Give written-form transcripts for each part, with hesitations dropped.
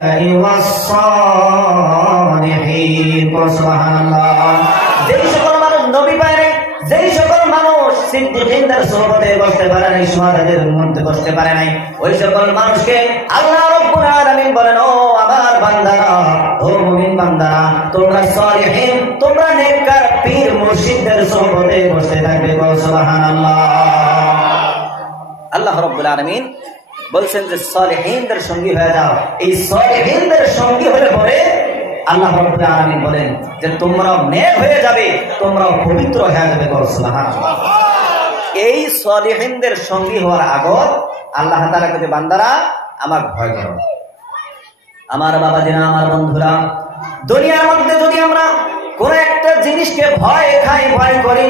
যেই সকল মানুষ নবী পায়, যেই সকল মানুষ সিদ্দিকীনদের সোহবতে বসতে পারে নাই, শুহাদাদের মধ্যে বসতে পারে নাই, ওই সকল মানুষকে আল্লাহ রাব্বুল আলামিন বলেন, ও আমার বান্দারা, ও মুমিন বান্দারা, তোমরা সালিহিন, তোমরা নেককার পীর মুর্শিদদের সোহবতে বসতে থাকবে। সুবহানাল্লাহ। আল্লাহ রাব্বুল আলামিন বলছেন যে সালিহিনদের সঙ্গী হয়ে যাও। এই সালিহিনদের সঙ্গী হলে পরে আল্লাহ রাব্বুল আলামিন বলেন যে তোমরাও নেক হয়ে যাবে, তোমরাও পবিত্র হয়ে যাবে। সুবহানাল্লাহ। এই সালিহিনদের সঙ্গী হওয়ার আগত আল্লাহ তাআলা কে বান্দারা আমার ভয় করো। আমার বাবাজিরা, আমার বন্ধুরা, দুনিয়ার মধ্যে যদি আমরা কোন একটা জিনিসকে ভয় খাই, ভয় করি,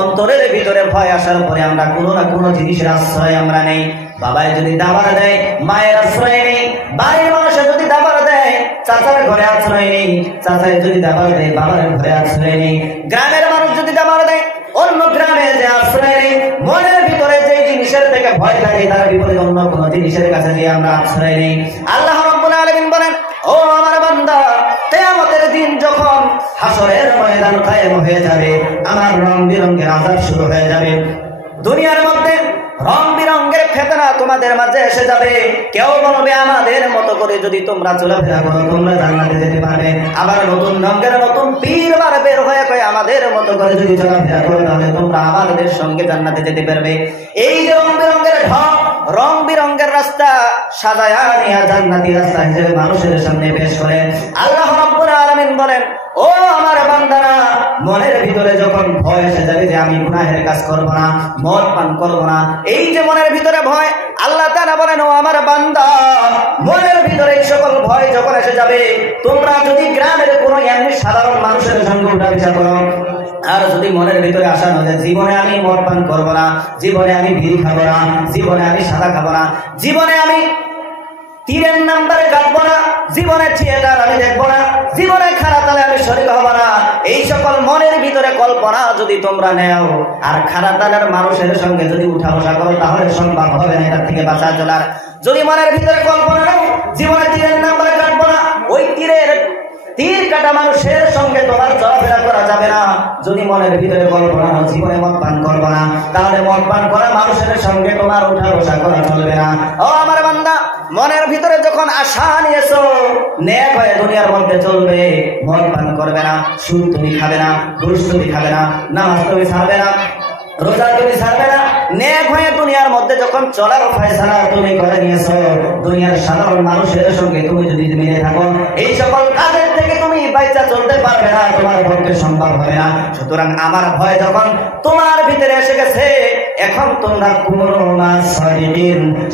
অন্তরের ভিতরে ভয় আসার পরে আমরা কোনো না কোনো জিনিসের আশ্রয় আমরা নেই। বাবাই যদি দাবার দেয়, মায়ের আশ্রয় নেই। বাড়ির মানুষে যদি দাবার দেয়, চাচার ঘরে আশ্রয় নেই। চাচায় যদি দাবার দেয়, বাবার ঘরে আশ্রয় নেই। গ্রামের মানুষ যদি দাবার দেয়, অন্য গ্রামে যে আশ্রয় নেই। মনের ভিতরে যে জিনিসের থেকে ভয় থাকে, তার বিপরীত অন্য কোনো জিনিসের কাছে গিয়ে আমরা আশ্রয় নেই। আল্লাহ রাব্বুল আলামিন বলেন, ও আমার বান্দা, কিয়ামতের দিন যখন হাসরের ময়দান কায়েম হয়ে যাবে, আমার রং বেরঙের আযাব শুরু হয়ে যাবে। দুনিয়ার মধ্যে রং বেরঙের ফিতনা তোমাদের মাঝে এসে যাবে। কেউ বলবে আমাদের মতো করে যদি তোমরা চলাফেরা করো, তোমরা জান্নাতে যেতে পারবে। আবার নতুন রঙের নতুন পীর বার বের হয়ে কয় আমাদের মতো করে যদি চলাফেরা করো, তাহলে তোমরা আমাদের সঙ্গে জান্নাতে যেতে পারবে। এই যে রং বেরঙের ঢং, রং বেরঙের রাস্তা সাজায়া নিয়া জান্নাতি রাস্তা হিসেবে মানুষের সামনে পেশ করে আল্লাহ রাব্বুল আলামিন বলেন, ও আমার বান্দারা, মনের ভিতরে যখন ভয় এসে যাবে যে আমি গুনাহের কাজ করব না, মদ পান করব না, এই যে মনের ভিতরে ভয়, আল্লাহ তাআলা বলেন, ও আমার বান্দা, মনের ভিতরে এই সকল ভয় যখন এসে যাবে, তোমরা যদি গ্রামের কোনো এমনি সাধারণ মানুষের সঙ্গে উঠা বিচার করো, আর যদি মনের ভিতরে আসা না যে জীবনে আমি মদ পান করব না, জীবনে আমি বিড়ি খাবো না, জীবনে আমি সাদা খাবো না, জীবনে আমি তীরের নাম্বারে কাটবো না, জীবনে থিয়েটার আমি দেখবো না, জীবনে খারাপ তালে আমি শরীর হব না, এই সকল মনের ভিতরে কল্পনা যদি তোমরা নেও আর খারাপ তালের মানুষের সঙ্গে যদি উঠা বসা করো, তাহলে সম্ভব হবে না এটার থেকে বাঁচা চলার। যদি মনের ভিতরে কল্পনা নেও জীবনে তীরের নাম্বারে কাটবো না, ওই তীর কাটা মানুষের সঙ্গে তোমার চলাফেরা করা যাবে না। যদি মনের ভিতরে কল্পনা নাও জীবনে মদ পান করবো না, তাহলে মদ পান করা মানুষের সঙ্গে তোমার উঠা বসা করা চলবে না। ও আমার বান্দা, মনের ভিতরে যখন আশা নিয়েছো নেক হয়ে দুনিয়ার মধ্যে চলবে, মদ পান করবে না, সুদ তুমি খাবে না, ঘুষ তুমি খাবে না, নামাজ তুমি ছাড়বে না, রোজা তুমি ছাড়বে না, নেক হয়ে দুনিয়ার মধ্যে যখন চলার ফয়সালা তুমি করে নিয়েছো, দুনিয়ার সাধারণ মানুষের সঙ্গে তুমি যদি মিলে থাকো, এই সকল কাজের থেকে তুমি বাইচা চলতে পারবে না, তোমার পক্ষে সম্ভব হবে না। সুতরাং আমার ভয় যখন তোমার ভিতরে এসে গেছে, এখন তোমরা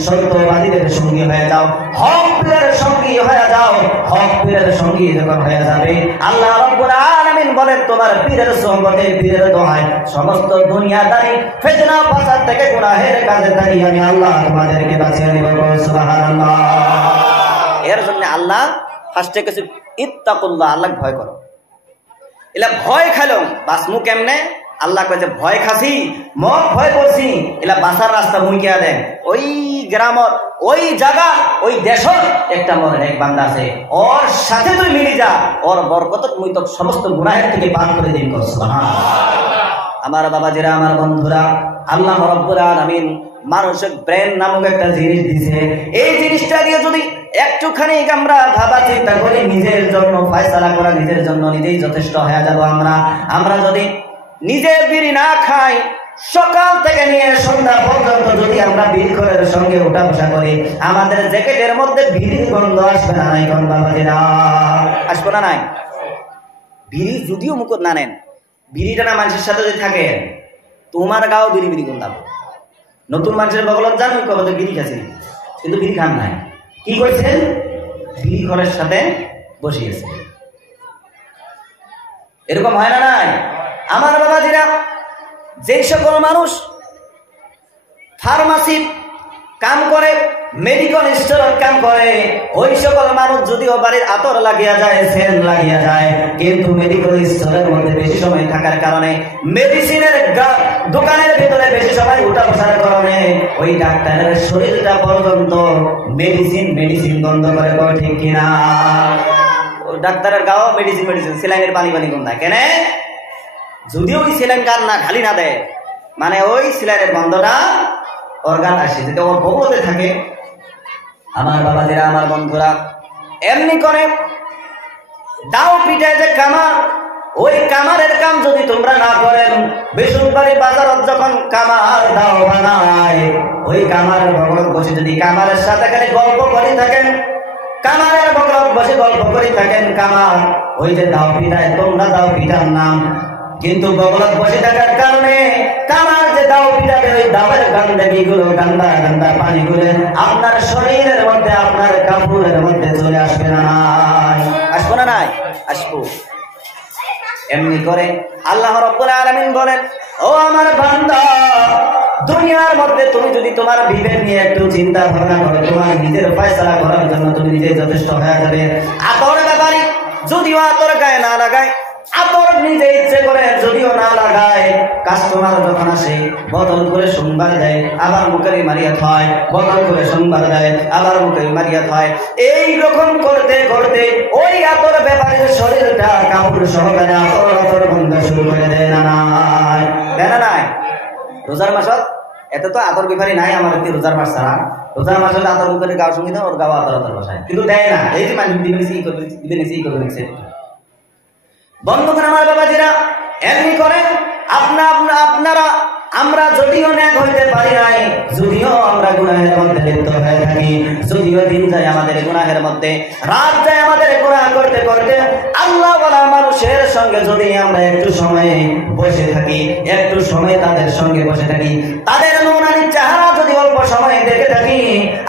সত্যবাদীদের সঙ্গী হয়ে যাও, হক পীরের সঙ্গী হয়ে যাও। হক পীরের সঙ্গী যখন হয়ে যাবে, আল্লাহ রাব্বুল আলামিন বলেন, তোমার পীরের সোহবতে, পীরের দোহায় সমস্ত দুনিয়াদারি ফিতনা ফাসাদ থেকে গুনাহের কাজে থেকে আমি আল্লাহ তোমাদেরকে বাঁচিয়ে নেব। সুবহানাল্লাহ। এর জন্য আল্লাহ ফার্স্টে কিছু ইত্তাকুল্লাহ, আল্লাহ ভয় করো। এলা ভয় খাইলাম বাসমু কেমনে? আল্লাহ কয়েছে ভয় খাসি, মদ ভয় করছি, এলা বাসার রাস্তা মুইকিয়া দেন। ওই গ্রামত, ওই জায়গা, ওই দেশত একটা মর এক বান্দা আছে, ওর সাথে তুই মিলি যা, ওর বরকত মুই তো সমস্ত গুনাহের থেকে বাদ করে দিন। আমার বাবাজিরা, আমার বন্ধুরা, আল্লাহ রাব্বুল আলামিন মানুষের ব্রেন নামক একটা জিনিস দিছে। এই জিনিসটা দিয়ে যদি একটুখানি আমরা ভাবা চিন্তা করি, নিজের জন্য ফয়সালা করা, নিজের জন্য নিজেই যথেষ্ট হয়ে যাব। আমরা যদি নিজে বিড়ি না খাই, সকাল থেকে নিয়ে সন্ধ্যা পর্যন্ত যদি আমরা বিড়িখোরের সঙ্গে উঠা বসা করি, আমাদের জ্যাকেটের মধ্যে বিড়ির গন্ধ আসবে না? নাই কোন বাবাজিরা, আসবে না? নাই। বিড়ি যদিও মুখত না নেন, বিড়িটা না মানুষের সাথে যদি থাকে, তোমার গাও বিড়ি বিড়ি গন্ধাব। নতুন মানুষের বগলত যান, ওই কবে বিড়ি খাচ্ছি, কিন্তু বিড়ি খান নাই। কি করছেন? বিড়ি ঘরের সাথে বসিয়েছে। এরকম হয় না? নাই। আমার বাবাজিরা, যেই সকল মানুষ ফার্মাসির কাম করে, মেডিকেল স্টোরের কাম করে। ওই সকল মানুষ যদিও বাড়ির আতর লাগিয়া যায়, সেন লাগিয়া যায়, কিন্তু মেডিকেল স্টোরের মধ্যে বেশি সময় থাকার কারণে, মেডিসিনের দোকানের ভিতরে বেশি সময় উঠা বসার কারণে ওই ডাক্তারের শরীরটা পর্যন্ত মেডিসিন গন্ধ করে। ঠিক কিনা? ডাক্তারের গাও মেডিসিন, সেলাইনের পানি গন্ধায় কেন? যদিও ওই সেলাইন কার না খালি না দেয়, মানে ওই সেলাইনের গন্ধটা অর্গান আসে, যেটা ওর বগলতে থাকে। আমার বাবাজিরা, আমার বন্ধুরা, এমনি করে দাও পিঠায় যে কামার, ওই কামারের কাম যদি তোমরা না করেন, বেসরকারি বাজারত যখন কামার দাও বানায়, ওই কামারের বগলত বসে যদি কামারের সাথে খালি গল্প করে থাকেন, কামারের বগলত বসে গল্প করে থাকেন, কামার ওই যে দাও পিঠায়, তোমরা দাও পিঠার নাম, কিন্তু বগলত বসে থাকার কারণে কামার যে দাও পিঠাবে, ওই দাওয়ের গান্ধাগুলো, গান্দা পানিগুলো আপনার শরীরের মধ্যে, আপনার কাপড়ের মধ্যে চলে আসবে না? আসবো না? নাই আসবো। এমনি করে আল্লাহ রাব্বুল আলামিন বলেন, ও আমার বান্দা, দুনিয়ার মধ্যে তুমি যদি তোমার বিবেক নিয়ে একটু চিন্তা ভাবনা করো, তোমার নিজের ফয়সালা করার জন্য তুমি নিজে যথেষ্ট হয়ে যাবে। আতর ব্যাপারী যদিও আতর গায়ে না লাগায়, আতর নিজে ইচ্ছে করে যদিও না লাগায়, কাস্টমার যখন আসে বদল করে সোমবার দেয়, আবার মুখেরি মারিয়া হয়, বদল করে সোমবার দেয়, আবার মুখেরি মারিয়া হয়। এইরকম করতে করতে ওই আতর ব্যাপারের শরীরটা কাপড় সহকারে আতর বন্ধ শুরু করে দেয় না? নাই দেয় না? নাই। রোজার মাসত এত তো আতর ব্যাপারী নাই আমার রোজার মাস ছাড়া। রোজার মাসে আতর ব্যাপারী গাও সঙ্গীত, ওর গাও আতর বসায়, কিন্তু দেয় না। এই যে মানুষ দিবেন বন্ধুগণ, আমার বাবাজিরা, এমনি করেন আপনারা। আমরা যদিও ন্যাক হইতে পারি নাই, যদিও আমরা গুনাহের মধ্যে লিপ্ত হয়ে থাকি, যদিও দিন যায় আমাদের গুনাহের মধ্যে, রাত যায় আমাদের গুনাহ করতে করতে, আল্লাহ ওয়ালা মানুষের সঙ্গে যদি আমরা একটু সময় বসে থাকি, একটু সময় তাদের সঙ্গে বসে থাকি, তাদের নুরানি চেহারা যদি অল্প সময় দেখে থাকি,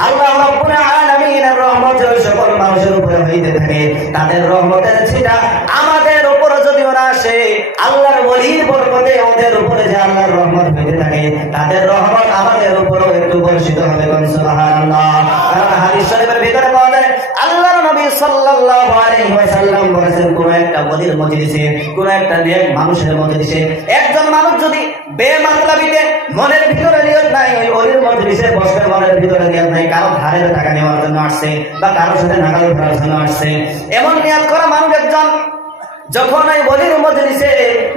আল্লাহ রাব্বুল আলামিনের রহমত ওই সকল মানুষের উপরে হইতে থাকে, তাদের রহমতের ছিটা আমাদের উপর যদি ওরা আসে, আল্লাহর ওলির বরকতে ওদের উপরে যে আল্লাহর রহমত হইতে থাকে, তাদের রহমত আমাদের উপরও একটু বর্ষিত হবে। সুবহানাল্লাহ। কারণ হাদিস শরীফের ভিতরে পাওয়া যায়, আল্লাহর নবী সাল্লাল্লাহু আলাইহি ওয়াসাল্লাম বলেছেন, কোন একটা ওলির মজলিসে, কোন একটা নেক মানুষের মজলিসে একজন মানুষ যদি বেমাতলাবিতে মনের ভিতরে নিয়ত নাই, ওই ওলির মজলিসে বসবে, মনের ভিতরে নিয়ত নাই, কারো ধারের টাকা নেওয়ার জন্য আসছে বা কারোর সাথে নাগাল ধরার জন্য আসছে, এমন নিয়ত করা মানুষ একজন যখন এই ওলির মজলিসে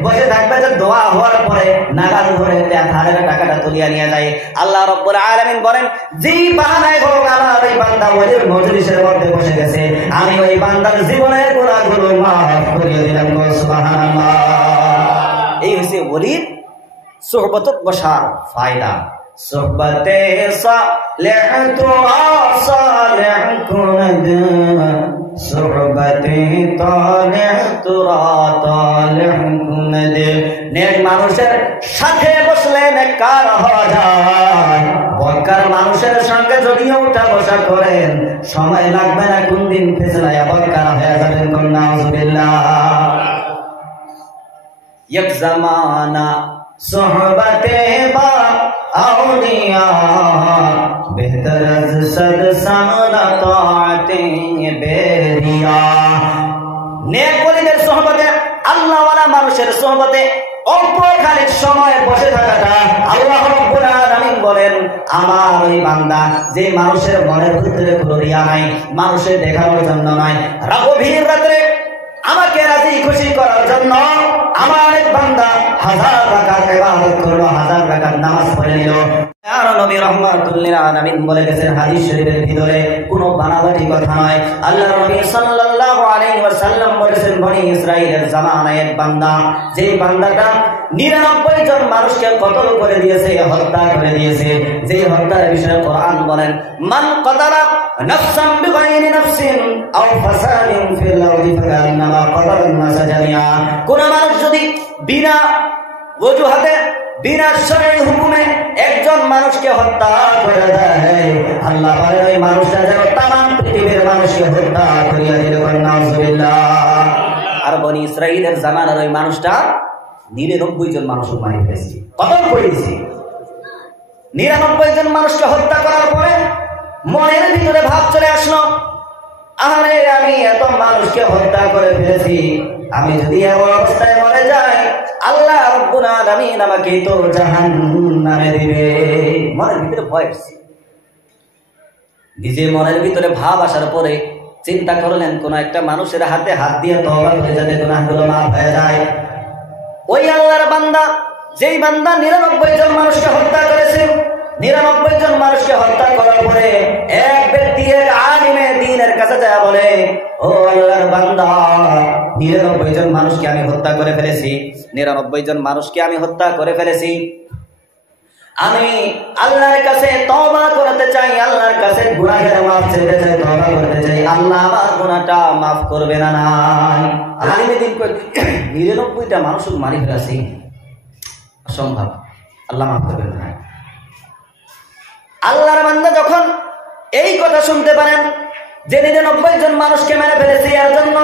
বসে থাকবে, যে দোয়া হওয়ার পরে নাগাল ধরে ধারের টাকাটা তুলিয়া নিয়ে যায়, আল্লাহ রাব্বুল আলামিন বলেন, যে বাহানায় হোক আমার এই বান্দা ওলির মজলিসের মধ্যে বসে গেছে, আমি ওই বান্দার জীবনের গুনাহগুলো মাফ করিয়ে দিলাম। সুবহানাল্লাহ। এই হচ্ছে ওলির সোহবতত বসার ফায়দা। সোহবতে সালেহ তোরা সালেহ কুনদ, সোহবতে তালেহ তোরা তালেহ কুনদ। নেক মানুষের সাথে বসলে নেককার হওয়া যায়। বদকার মানুষের সঙ্গে যদিও উঠা বসা করেন, সময় লাগবে না, কোন দিন ফেসলায়া বদকার হয়ে যাবেন। নাউযুবিল্লাহ। এক জামানা सोहबते बा औलिया बेहतर अज सद सानताते बेरिया। नेक वलिদের সোহবতে, আল্লাহওয়ালা মানুষের সোহবতে অল্প খানিক সময় বসে থাকাটা, আল্লাহ রাব্বুল আলামিন বলেন, আমার ওই বান্দা যে মানুষের মনের ভিতরে কোনো রিয়া নাই, মানুষের দেখানোর জন্য নয়, গভীর রাতে আমাকে রাজি খুশি করার জন্য আমার এক বান্দা 1000 রাকাত ইবাদত করলো, 1000 রাকাত নামাজ পড়ে নিল। আর নবী রাহমাতুল্লিল আলামিন বলে গেছেন হাদিস শরীফের ভিতরে, কোনো বানাবাটি কথা নয়। আল্লাহর নবী সাল্লাল্লাহু আলাইহি ওয়াসাল্লাম বলেছেন, বনি ইসরাইলের জামানায় এক বান্দা, যে বান্দাটা 99 জন মানুষকে কতল করে দিয়েছে, হত্যা করে দিয়েছে, যে হত্যার বিষয়ে কোরআন বলেন, মান কতালা নাফসান বিগাইরি নাফসিন আও ফাসাদিন ফিল আরদি ফাকান্নামা কতালান নাস জামিআ। কোন মানুষ যদি বিনা ওজুহাতে, বিনা শরঈ হুকুমে একজন মানুষকে হত্যা করে দেয়, আল্লাহ বলেন ওই মানুষটা যেন তামাম পৃথিবীর মানুষকে হত্যা করিয়া দিল। নাউযুবিল্লাহ। আর বনি ইসরাইলের জামানার ওই মানুষটা 99 জন মানুষ মারি ফেলেছে, কতল করে দিয়েছে। 99 জন মানুষকে হত্যা করার পরে মনের ভিতরে ভাব চলে আসলো, আরে আমি এত মানুষকে হত্যা করে ফেলেছি, আমি যদি এমন অবস্থায় মরে যাই আল্লাহ রাব্বুল আলামিন আমাকে তো জাহান্নামে দিবে। মনের ভিতরে ভয় আসছে। নিজে মনের ভিতরে ভাব আসার পরে চিন্তা করলেন কোন একটা মানুষের হাতে হাত দিয়ে তওবা করে যাতে গুনাহগুলো মাফ হয়ে যায়। ওই আল্লাহর বান্দা, যেই বান্দা 99 জন মানুষকে হত্যা করেছে, 99 জন মানুষকে হত্যা করার পরে এক ব্যক্তি এক আলিমে দ্বীনের কাছে যায় বলে, ও আল্লাহর বান্দা, 99 জন মানুষকে আমি হত্যা করে ফেলেছি, 99 জন মানুষকে আমি হত্যা করে ফেলেছি, আমি আল্লাহর কাছে তওবা করতে চাই, আল্লাহর কাছে গুনাহের মাফ চাইতে চাই, তওবা করতে চাই, আল্লাহ আমার গুনাহটা মাফ করবে না। নাই আলিমে দ্বীন কই 99টা মানুষ মারি ফেলেছি, অসম্ভব, আল্লাহ মাফ করবে না। আল্লাহর বান্দা যখন এই কথা শুনতে পারেন যে 99 জন মানুষকে মেরে ফেলেছি, এর জন্য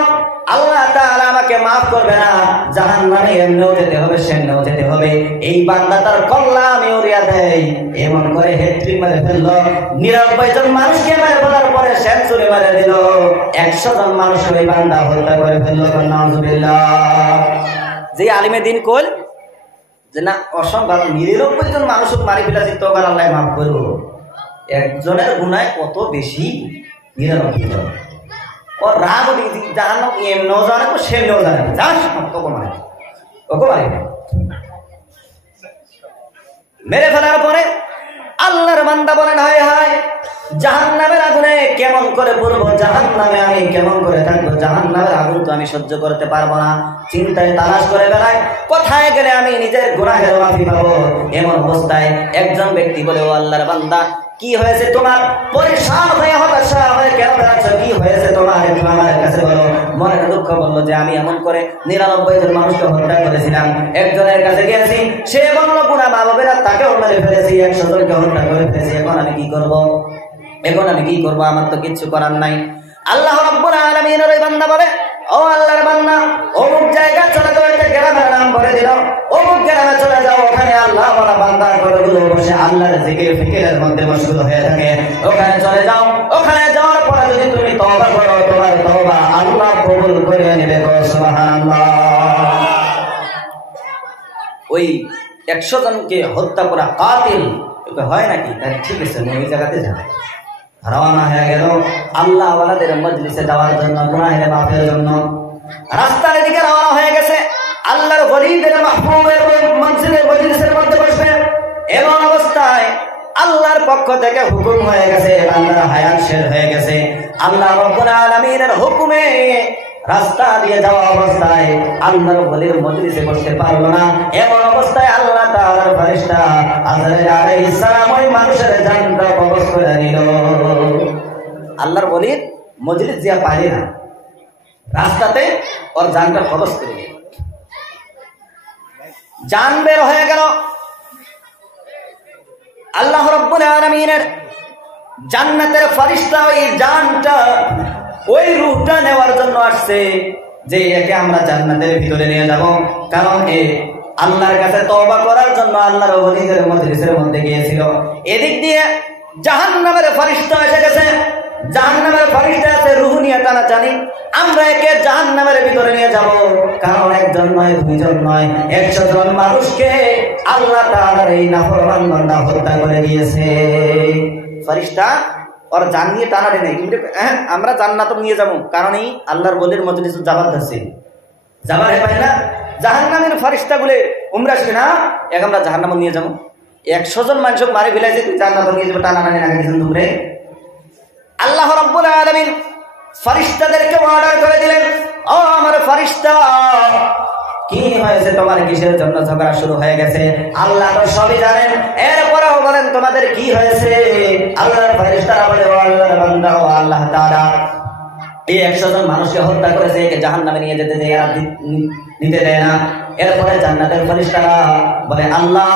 আল্লাহ তাআলা আমাকে মাফ করবে না, জাহান্নামে এমনিও যেতে হবে, সেমনিও যেতে হবে, এই বান্দা তার কল্লা আমি উড়িয়ে দেয়, এমন করে হেডট্রিক মেরে ফেললো। 99 জন মানুষকে মেরে ফেলার পরে সেঞ্চুরি মেরে দিল, 100 জন মানুষ ওই বান্দা হত্যা করে ফেললো। নাউজুবিল্লাহ। যে আলিমে দ্বীন কইল যে না, অসম্ভব, 99 জন মানুষ মারি ফেলেছি, তো আল্লাহ মাফ করবো। একজনের গুনায় কত বেশি, 99 জন। ওর রাগ জানো এমনও জানে, সেমনিও জানে, যাস তোকে মারে, ওকে মারি মেরে ফেলার পরে আল্লাহর বান্দা বলেন, হায় হায়, জাহান্নামের আগুনে কেমন করে পড়বো, জাহান্নামে আমি কেমন করে থাকবো, জাহান্নামের আগুন তো আমি সহ্য করতে পারবো না। চিন্তায় তালাশ করে বেড়ায় কোথায় গেলে আমি নিজের গুনাহের মাফি পাবো। এমন অবস্থায় একজন ব্যক্তি বলে, ও আল্লাহর বান্দা, কি হয়েছে তোমার? পরিশান হয়ে হতাশা হয়ে কেন বেড়াচ্ছ? কি হয়েছে তোমার? একটু আমার কাছে বলো। মনে দুঃখ বললো যে আমি এমন করে 99 জন মানুষকে হত্যা করেছিলাম। একজনের কাছে গিয়েছি, সে বললো গুনাহ মাফ হবে না, তাকেও মেরে ফেলেছি, 100 জনকে হত্যা করে ফেলেছি, এখন আমি কি করবো? আমার তো কিচ্ছু করার নাই। আল্লাহ রাব্বুল আলামিনের ওই বান্দা বলে, ও আল্লাহর বান্দা, অমুক জায়গায় চলে যাও, একটা গ্রামের নাম বলে দিল, অমুক গ্রামে চলে যাও, ওখানে আল্লাহ বলা বান্দার ঘরগুলো বসে আল্লাহর জিকির ফিকিরের মধ্যে মশগুল হয়ে থাকে, ওখানে চলে যাও। ওখানে যাওয়ার পরে যদি তুমি তওবা করো, তোমার তওবা আল্লাহ কবুল করে নেবে। সুবহানাল্লাহ। ওই 100 জনকে হত্যা করা কাতিল হয় নাকি? ঠিক আছে, ওই জায়গাতে যাবে, রওনা হয়ে গেল আল্লাহ ওয়ালাদের মজলিসে যাওয়ার জন্য, গুনাহের মাফের জন্য। রাস্তার দিকে রওনা হয়ে গেছে, আল্লাহর ওলিদের মাহবুবের মজলিসের মধ্যে বসবে। এমন অবস্থায় আল্লাহর পক্ষ থেকে হুকুম হয়ে গেছে, বান্দার হায়াত শেষ হয়ে গেছে। আল্লাহ রাব্বুল আলামিনের হুকুমে রাস্তা দিয়ে যাওয়া অবস্থায় আল্লাহর ওলির মজলিসে বসতে পারলো না। এমন অবস্থায় আল্লাহ তাআলার ফেরেশতা আজরাইল আলাইহিস সালাম ওই মানুষের জানটা কবজ করে নিল। আল্লাহর ওলির মজলিস দিয়া পারে না, রাস্তাতে ওর জানটা কবজ করে নিল। জান বের হয়ে গেল। আল্লাহ রাব্বুল আলামিনের জান্নাতের ফেরেশতা ওই জানটা, ওই রূহটা নেওয়ার জন্য আসছে, যে একে আমরা জান্নাতের ভিতরে নিয়ে যাব। কারণ এ আল্লাহর কাছে তওবা করার জন্য আল্লাহর ওলিদের মজলিসের মধ্যে গিয়েছিল। এদিক দিয়ে জাহান্নামের ফেরেশতা এসে গেছে। জাহান্নামের ফেরেশতা আছে, রূহ নিয়ে টানাটানি, আমরা একে জাহান্নামের ভিতরে নিয়ে যাব। কারণ একজন নয়, 2 জন নয়, 100 জন মানুষকে আল্লাহ তাআলার এই নাফরমান বান্দা হত্যা করে দিয়েছে। ফেরেশতা और জানিয়ে টানাটে নেই, কিন্তু আমরা জান্নাত নিয়ে যাবো, কারণ এই আল্লাহর ওলির মজলিস যাবার আছে, যাবার হে পাই না। জাহান্নামের ফেরেশতাগুলো উমরা আসবে না, এক আমরা জাহান্নাম নিয়ে যাবো। 100 জন মানুষ মারে ফেলাইছে, তুই জান্নাত নিয়ে যাবো, টানাটানি না গেছেন তোমরা। আল্লাহ রাব্বুল আলামিন ফেরেশতাদেরকে অর্ডার করে দিলেন, ও আমার ফেরেশতা, কি হয়েছে তোমার? কিসের জন্য ঝগড়া শুরু হয়ে গেছে? আল্লাহ তো সবই জানেন, এরপরেও বলেন তোমাদের কি হয়েছে? আল্লাহর ফেরেশতারা বলে, ও আল্লাহর বান্দা, ও আল্লাহ তাআলা, এই 100 জন মানুষকে হত্যা করেছে, একে জাহান্নামে নিয়ে যেতে দেয়, নিতে দেয় না। এরপরে জান্নাতের ফেরেশতারা বলে, আল্লাহ,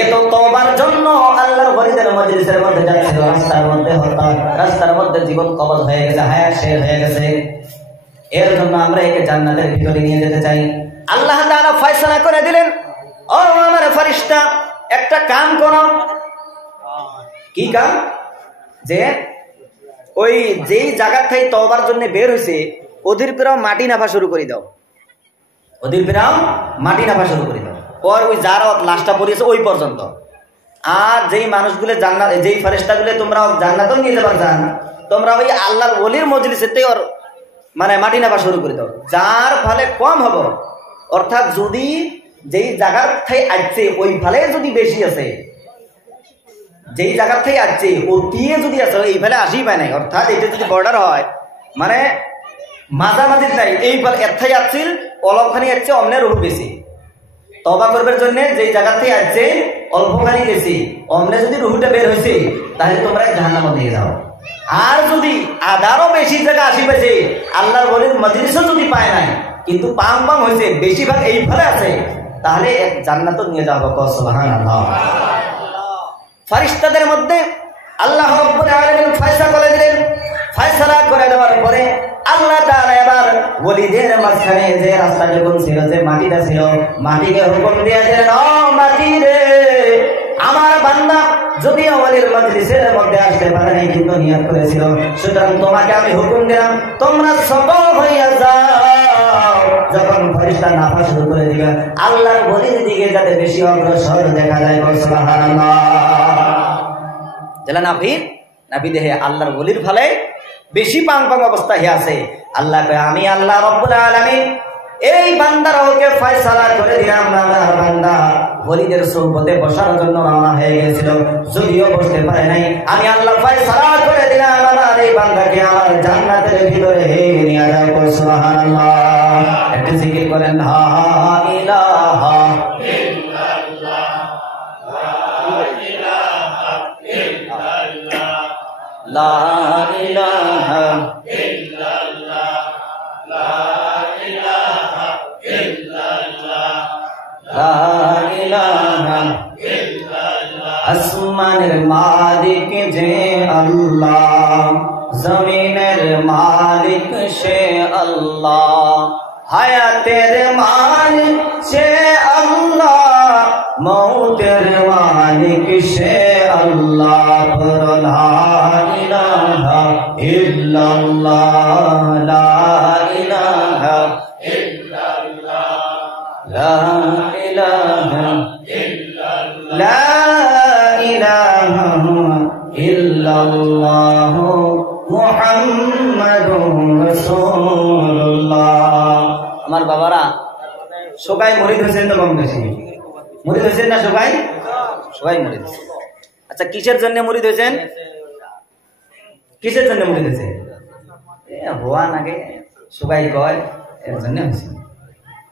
এ তো তওবার জন্য আল্লাহর ওলিদের মজলিসের মধ্যে যাচ্ছিল, রাস্তার মধ্যে জীবন কবজ হয়ে গেছে, হায়াত শেষ হয়ে গেছে, এর জন্য আমরা একে জান্নাতের ভিতরে নিয়ে যেতে চাই। আল্লাহ তাআলা ফয়সালা করে দিলেন, ও আমার ফেরেশতা, একটা কাম করো, কি কাম? যে ওই যেই জায়গা থেকে তওবার জন্য বের হয়েছে ওদের পেরাও মাটি নাফা শুরু করে দাও, ওদের পেরাও মাটি নাফা শুরু করে দাও। পর ওই যার লাশটা পড়িয়েছে ওই পর্যন্ত। আর যেই মানুষগুলো জান্নাত, যেই ফেরেশতাগুলো তোমরা জান্নাতেও নিয়ে যাবার চান, তোমরা ওই আল্লাহর ওলির মজলিসেতে ওর মানে মাটি নাফা শুরু করে দাও, যার ফলে কম হবো। অর্থাৎ যদি যেই জায়গার থেকে আসছে ওই ফলে যদি বেশি আছে, যেই জায়গার থেকে আসছে ও দিয়ে যদি আছে এই ফলে আসি পায় নাই, অর্থাৎ এটা যদি বর্ডার হয় মানে মাঝামাঝি নাই, এই ফলে এর থেকে আসছিল অলপখানি আসছে অমনের রুহ বেশি, তওবা করবার জন্য যেই জায়গা থেকে আসছে অল্পখানি গেছি অমনে যদি রুহুটা বের হয়েছে তাহলে তোমরা জাহান্নামে নিয়ে যাও। আর যদি আদারও বেশি জায়গা আসি পেয়েছে আল্লাহর ওলির মজলিসও যদি পায় নাই কিন্তু পাং পাং হয়েছে বেশিরভাগ এই ফলে আছে, তাহলে জান্নাতে নিয়ে যাবো। সুবহানাল্লাহ। ফেরেশতাদের মধ্যে আল্লাহ রাব্বুল আলামিন ফয়সালা করে দিলেন। ফয়সালা করে দেওয়ার পরে আল্লাহ তাআলা এবার ওলিদের মাঝখানে যে রাস্তাটুকু ছিল, যে মাটিটা ছিল, মাটিকে হুকুম দিয়ে দিলেন, ও মাটি রে, আমার বান্দা যদি ওলির মজলিসের মধ্যে আসতে পারে নাই কিন্তু নিয়ত করেছিল, সুতরাং তোমাকে আমি হুকুম দিলাম তোমরা সফল হইয়া যাও। যখন ফেরেশতা নাফা শুরু করে দিবে আল্লাহর ওলির দিকে যাতে বেশি অগ্রসর দেখা যায়। সুবহানাল্লাহ। যেলা নাফি দেহে আল্লাহর ওলির ফলে বেশি পাং পাং অবস্থা হয়ে আছে। আল্লাহ কয় আমি আল্লাহ রাব্বুল আলামিন এই বান্দার হকে ফয়সালা করে দিলাম। আমার বান্দা ওলিদের সুহবতে বসার জন্য রওনা হয়ে গিয়েছিল, যদিও বসতে পারে নাই, আমি আল্লাহ ফয়সালা করে দিলাম আমার এই বান্দাকে আমার জান্নাতের ভিতরে নিয়ে যাও। সুবহানাল্লাহ। একটু জিকির করেন লা ইলাহা ইল্লাল্লাহ, লা ইলাহা ইল্লাল্লাহ, লা ইলাহা ইল্লাল্লাহ, লা ইলাহা ইল্লাল্লাহ। আসমানের মালিক যে আল্লাহ, জমিনের মালিক সে আল্লাহ, হায়াতের মালিক সে আল্লাহ, মৌতের মালিক সে আল্লাহ। লা ইলাহা ইল্লাল্লাহ, লা ইলাহা ইল্লাল্লাহ, লা ইলাহা ইল্লাল্লাহ, লা ইলাহা ইল্লাল্লাহ মুহাম্মাদুর রাসূলুল্লাহ। আমার বাবারা সবাই মুরিদ হয়েছেন তো কম বেশি? মুরিদ হয়েছেন না সবাই? সবাই মুরিদ। আচ্ছা কিসের জন্য মুরিদ হয়েছেন? কিসের জন্য মুরিদ হয়েছে? হওয়া নাগে সবাই কয় এর জন্য হয়েছে।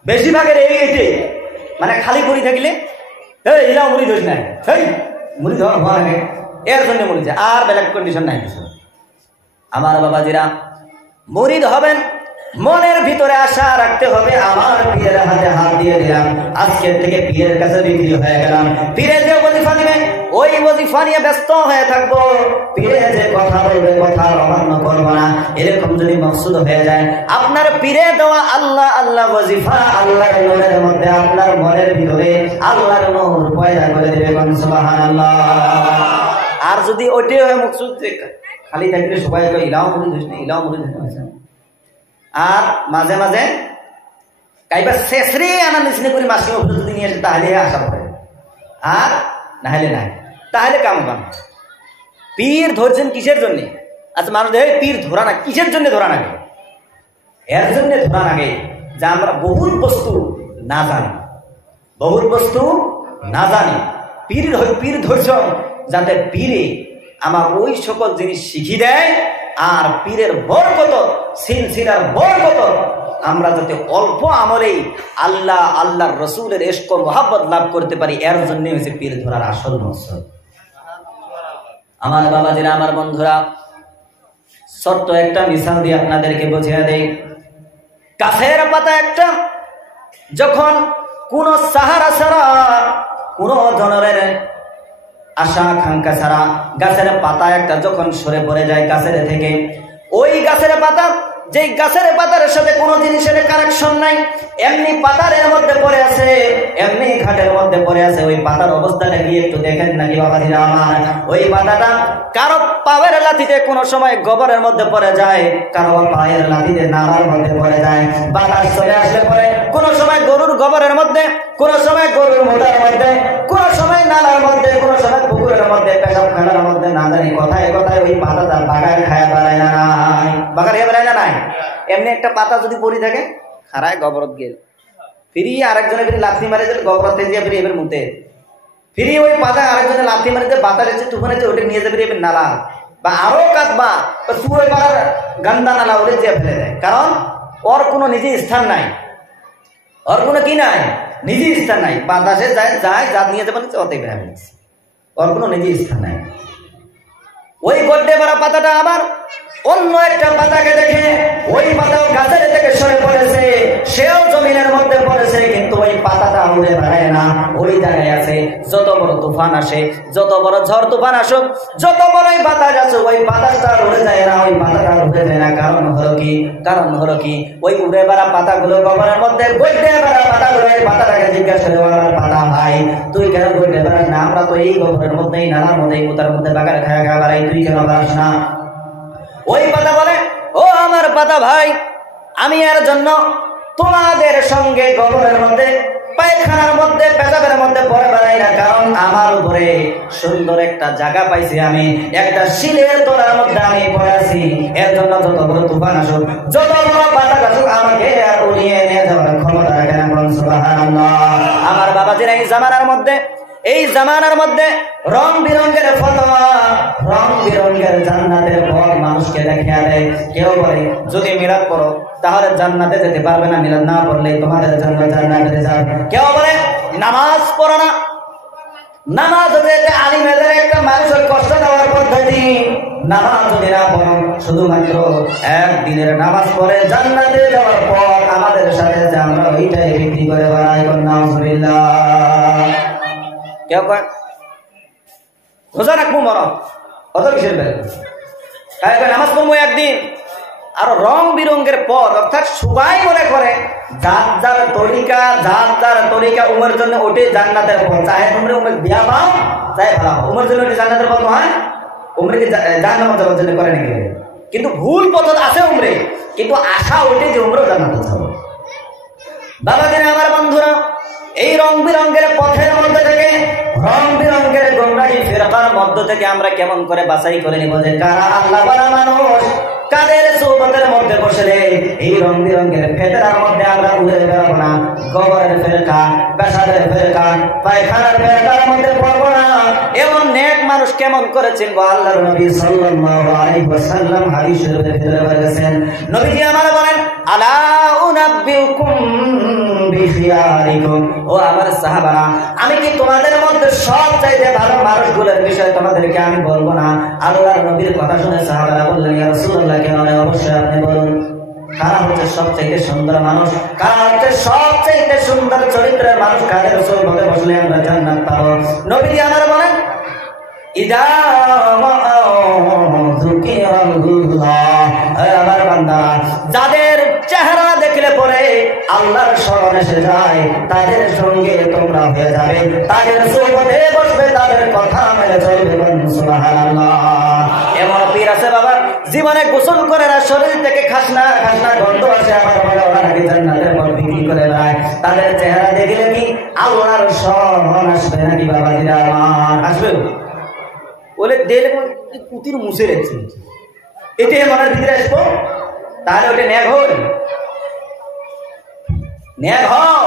বেশিরভাগের এইটাই মানে খালি পড়ি থাকিলে এরাও মুরিদ হয়েছে না, মুরিদ হওয়া লাগে এর জন্য মুরিদ, আর বেলেগ কন্ডিশন নাই কিছু। আমার বাবাজিরা মুরিদ হবেন মনের ভিতরে আশা রাখতে হবে, আমার পীরের হাতে হাত দিয়ে দিলাম, আজকের থেকে পীরের কাছে বিক্রি হয়ে গেলাম। পীরে যে ওয়াজিফা দিবে ওই ওয়াজিফা নিয়ে ব্যস্ত হয়ে থাকবো, পীরে যে কথা বলবে কথা অমান্য করবো না, এরকম যদি মকসুদ হয়ে যায় আপনার পীরে দেওয়া আল্লাহ আল্লাহ ওয়াজিফা আল্লাহর নূরের মধ্যে আপনার মনের ভিতরে আল্লাহর নূর পয়দা করে দেবে। সুবহানাল্লাহ। আর যদি ওইটাই হয় মকসুদ যে খালি থাকলে সবাই ইলাও মুরিদ হইছে না, ইলাও মুরিদ হইছে, আর মাঝে মাঝে কাইবা শেষরে আনা নিচনে করে মাসি যদি নিয়ে আসে তাহলে আশা করে, আর নাহলে নাই, তাহলে কাম কাম। পীর ধরছেন কিসের জন্য? আচ্ছা মানুষ দেখে পীর ধরা না, কিসের জন্য ধরা নাগে? এর জন্য ধরা নাগে যে আমরা বহুত বস্তু না জানি, বহুত বস্তু না জানি। পীর ধৈর্য যাতে পীরে আমার ওই সকল জিনিস শিখি দেয়, আর পীরের বরকত সিলসিলার বরকত আমরা যাতে অল্প আমলেই আল্লাহ আল্লাহর রসুলের ইশক ও মহব্বত লাভ করতে পারি, এর জন্য হয়েছে পীর ধরার আসল মকসদ। আমার বাবাজিরা, আমার বন্ধুরা, ছোট্ট একটা মিসাল দিয়ে আপনাদেরকে বুঝিয়ে দেই। গাছের পাতা একটা যখন কোন সাহারা ছাড়া, কোন জনরের আশা আকাঙ্ক্ষা ছাড়া গাছের পাতা একটা যখন সরে পড়ে যায় গাছের থেকে, ওই গাছের পাতা যে গাছের পাতার সাথে কোনো জিনিসের কানেকশন নাই, এমনি পাতারের মধ্যে পড়ে আছে, এমনি ঘাটের মধ্যে পড়ে আছে, ওই পাতার অবস্থাটা কি একটু দেখেন নাকি বাবাজিরা আমার? ওই পাতাটা কারো পায়ের লাথিতে কোনো সময় গোবরের মধ্যে পড়ে যায়, কারো পায়ের লাথিতে নালার মধ্যে পড়ে যায়। বাতাস চলে আসলে পরে কোনো সময় গরুর গোবরের মধ্যে, কোনো সময় গরুর মোটার মধ্যে, কোনো সময় নালার মধ্যে, কোনো সময় পুকুরের মধ্যে, পেশাবখানার মধ্যে, না জানি কোথায় কোথায় ওই পাতাটা বাগান খায় বেড়ায় না নাই, বাগান খেয়ে বেড়ায় না নাই। এমনি একটা পাতা যদি পড়ে থাকে খারায় গোবরত গেল, ফিরিয়ে আরেকজনে ফিরে লাথি মারে যে গোবরতে দিয়ে ফিরে এবার মুতে, ফিরিয়ে ওই পাতা আরেকজনে লাথি মারে যে বাতাস এসে তুফানে যে ওটা নিয়ে যাবে এবার নালা, বা আরো কাঁদবা চুয়ে পাড়ার গান্দা নালা ওরে দিয়ে ফেলে দেয়। কারণ ওর কোনো নিজে স্থান নাই, ওর কোনো কি নাই, নিজে স্থান নাই। বাতাসে যায় যায় যা নিয়ে যাবেন অতই বেড়া ফেলেছে, ওর কোনো নিজে স্থান নাই। ওই গড্ডে ভরা পাতাটা আবার অন্য একটা পাতাকে দেখে ওই পাতাও গাছের থেকে সরে পড়েছে, সেও জমিনের মধ্যে পড়েছে, কিন্তু ওই পাতাটা উড়ে বেড়ায় না, ওই জায়গায় আছে। যত বড় তুফান আসে, যত বড় ঝড় তুফান আসুক, যত বড়ই বাতাস আসুক, ওই বাতাসটা উড়ে যায় না, ওই পাতাটা উড়ে যায় না। কারণ হলো কি? কারণ হলো কি? ওই উড়ে বেড়া পাতাগুলো গোবরের মধ্যে গড্ডে বেড়া পাতাগুলো, এই পাতাটাকে জিজ্ঞাসা করে, আমার পাতা ভাই তুই কেন গড্ডে বেড়াস না? আমরা তো এই গোবরের মধ্যেই, নালার মধ্যেই, কোথার মধ্যে বাগান খায়া খাওয়া বেড়াই, তুই কেন বেড়াস না? ওই পাতা বলে, ও আমার পাতা ভাই, আমি এর জন্য তোমাদের সঙ্গে গোবরের মধ্যে, পায়খানার মধ্যে, পেশাবের মধ্যে পড়ে বেড়াই না। কারণ আমার উপরে সুন্দর একটা জায়গা পাইছি, আমি একটা শিলের তোলার মধ্যে আমি পড়ে আছি। এর জন্য যত বড় তুফান আসুক, যত বড় বাতাস আসুক, আমাকে আর উড়িয়ে নিয়ে যাওয়ার ক্ষমতা রাখে না। সুবহানাল্লাহ। আমার বাবাজিরা এই জামানার মধ্যে, এই জামানার মধ্যে রং বিরঙ্গের ফতোয়া, রং বিরঙ্গের জান্নাতের পথ মানুষকে দেখিয়ে দেয়। কেউ বলে যদি মিলাদ পড়ো তাহলে জান্নাতে যেতে পারবে না, মিলাদ না পড়লে তোমাদের জন্য জান্নাতে যাবে। কেউ বলে নামাজ পড়ো না, নামাজ যেতে আলিমেদের একটা মানুষের কষ্ট দেওয়ার পদ্ধতি। নামাজ যদি না পড়ো, শুধুমাত্র একদিনের নামাজ পড়ে জান্নাতে যাওয়ার পর আমাদের সাথে যে আমরা ওইটাই বিক্রি করে বেড়াই। নাউজুবিল্লাহ। কেউ কয় রোজা রাখবো মরম, অত কিসের বেলা নামাজ পড়বো একদিন। আর রং বিরঙ্গের পথ, অর্থাৎ সবাই মনে করে যার যার তরিকা, যার যার তরিকা উমের জন্য ওটি জান্নাতের পথ। চাহে তোমরা উমের বিয়া পাও, চাহে ভালো উমের জন্য ওটি জান্নাতের পথ নয়। উমরে জান্নাত যাওয়ার জন্য করে নাকি? কিন্তু ভুল পথ আছে উমরে, কিন্তু আশা ওইটি যে উমরেও জান্নাতে যাবো। বাবাজিরা, আমার বন্ধুরা, এই রং বিরঙ্গের পথের মধ্যে থেকে, রং বিরঙ্গের গোমরাহি ফিরকার মধ্য থেকে আমরা কেমন করে বাছাই করে নিব যে কারা আল্লাহ ওয়ালা মানুষ, কাদের সুবতের মধ্যে বসলে এই রং বিরঙ্গের ফেতরার মধ্যে আমরা উড়ে বেড়াবো না, গোবরের ফেরকা, পেশাবের ফেরকা, পায়খানার ফেরকার মধ্যে পড়বো না। এমন নেক মানুষ কেমন করে চিনবো? আল্লাহর নবী সাল্লাল্লাহু আলাইহি ওয়াসাল্লাম হাদিস শরীফের ভিতরে বলেছেন, নবীজি আমার বলেন, আলা উনাব্বিউকুম বিখিয়ারিকুম, ও আমার সাহাবারা, আমি কি তোমাদের মধ্যে সবচাইতে ভালো মানুষগুলোর বিষয়ে তোমাদেরকে আমি বলবো না? আল্লাহর নবীর কথা শুনে সাহাবারা বললেন, ইয়া রাসূলুল্লাহ, কেন নয়, অবশ্যই আপনি বলুন। কারা হচ্ছে সবচাইতে সুন্দর মানুষ? কারা হচ্ছে সবচাইতে সুন্দর চরিত্রের মানুষ? কাদের সুবতে বসলে আমরা জান্নাত পাবো? নবীজি আমার বলেন, ইদা আমার বান্দা, যাদের চেহারা দেখলে পরে আল্লাহর স্মরণ এসে যায়, তাদের সঙ্গে তোমরা হয়ে যাবে, তাদের সুবতে বসবে, তাদের কথা মেনে চলবে। সুবহানাল্লাহ। এমন পীর আছে বাবা, জীবনে গোসল করে না, শরীর থেকে খাসনা খাসনা গন্ধ আসে, আমার বলে ওরা নাকি জান্নাতের পর বিক্রি করে বেড়ায়। তাদের চেহারা দেখলে কি আল্লাহর স্মরণ আসবে নাকি? বাবাজিরা আমার আসবে বলে দেলে কুতির মুছে রেখেছে, এটাই মনের ভিতরে আসবো, তাহলে ওটা ন্যাক হল, ন্যাক হও।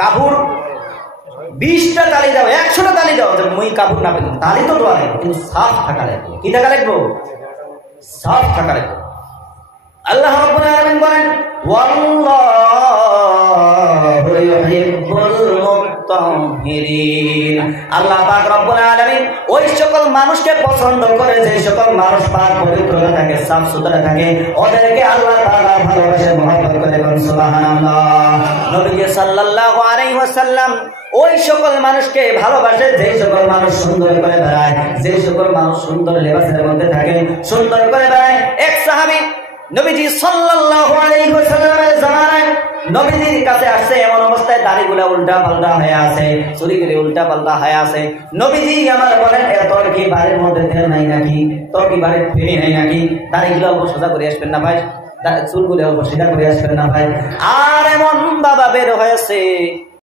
কাপড় 20টা তালি দাও, 100টা তালি দাও, মই কাপড় না পেলাম, তালি তো দোয়া নেই, কিন্তু সাফ থাকা লাগবে। কি থাকা লাগবো? সাফ থাকা লাগবে। আল্লাহ রাব্বুল আলামিন বলেন, ওয়াল্লাহু ইউহিব্বুল মুত্তাহিরিন। আল্লাহ পাক রব্বুল আলামিন ওই সকল মানুষকে পছন্দ করে যে সকল মানুষ পাক পবিত্রতা থাকে, সাফ সুতরা থাকে, ওদেরকে আল্লাহ তাআলা ভালোবাসে, মহব্বত করে। সুবহানাল্লাহ। নবী সাল্লাল্লাহু আলাইহি ওয়াসাল্লাম ওই সকল মানুষকে ভালোবাসে যে সকল মানুষ সুন্দর করে বেড়ায়, যে সকল মানুষ সুন্দর লেবাসের মধ্যে থাকে, সুন্দর করে বেড়ায়। এক সাহাবী নবীজি সাল্লাল্লাহু আলাইহি ওয়াসাল্লামের জামানায় নবীজির কাছে আসছে এমন অবস্থায় দাড়িগুলা উল্টা পাল্টা হয়ে আছে, চুলগুলি উল্টা পাল্টা হয়ে আছে। নবীজি আমার বলেন, তোর কি বাড়ির মধ্যে তেল নাই নাকি, তোর কি বাড়ির ফেরি নাই নাকি, দাড়িগুলো অল্প সোজা করে আসবেন না ভাই, চুলগুলো অল্প সিধা করে আসবেন না ভাই। আর এমন বাবা বের হয়েছে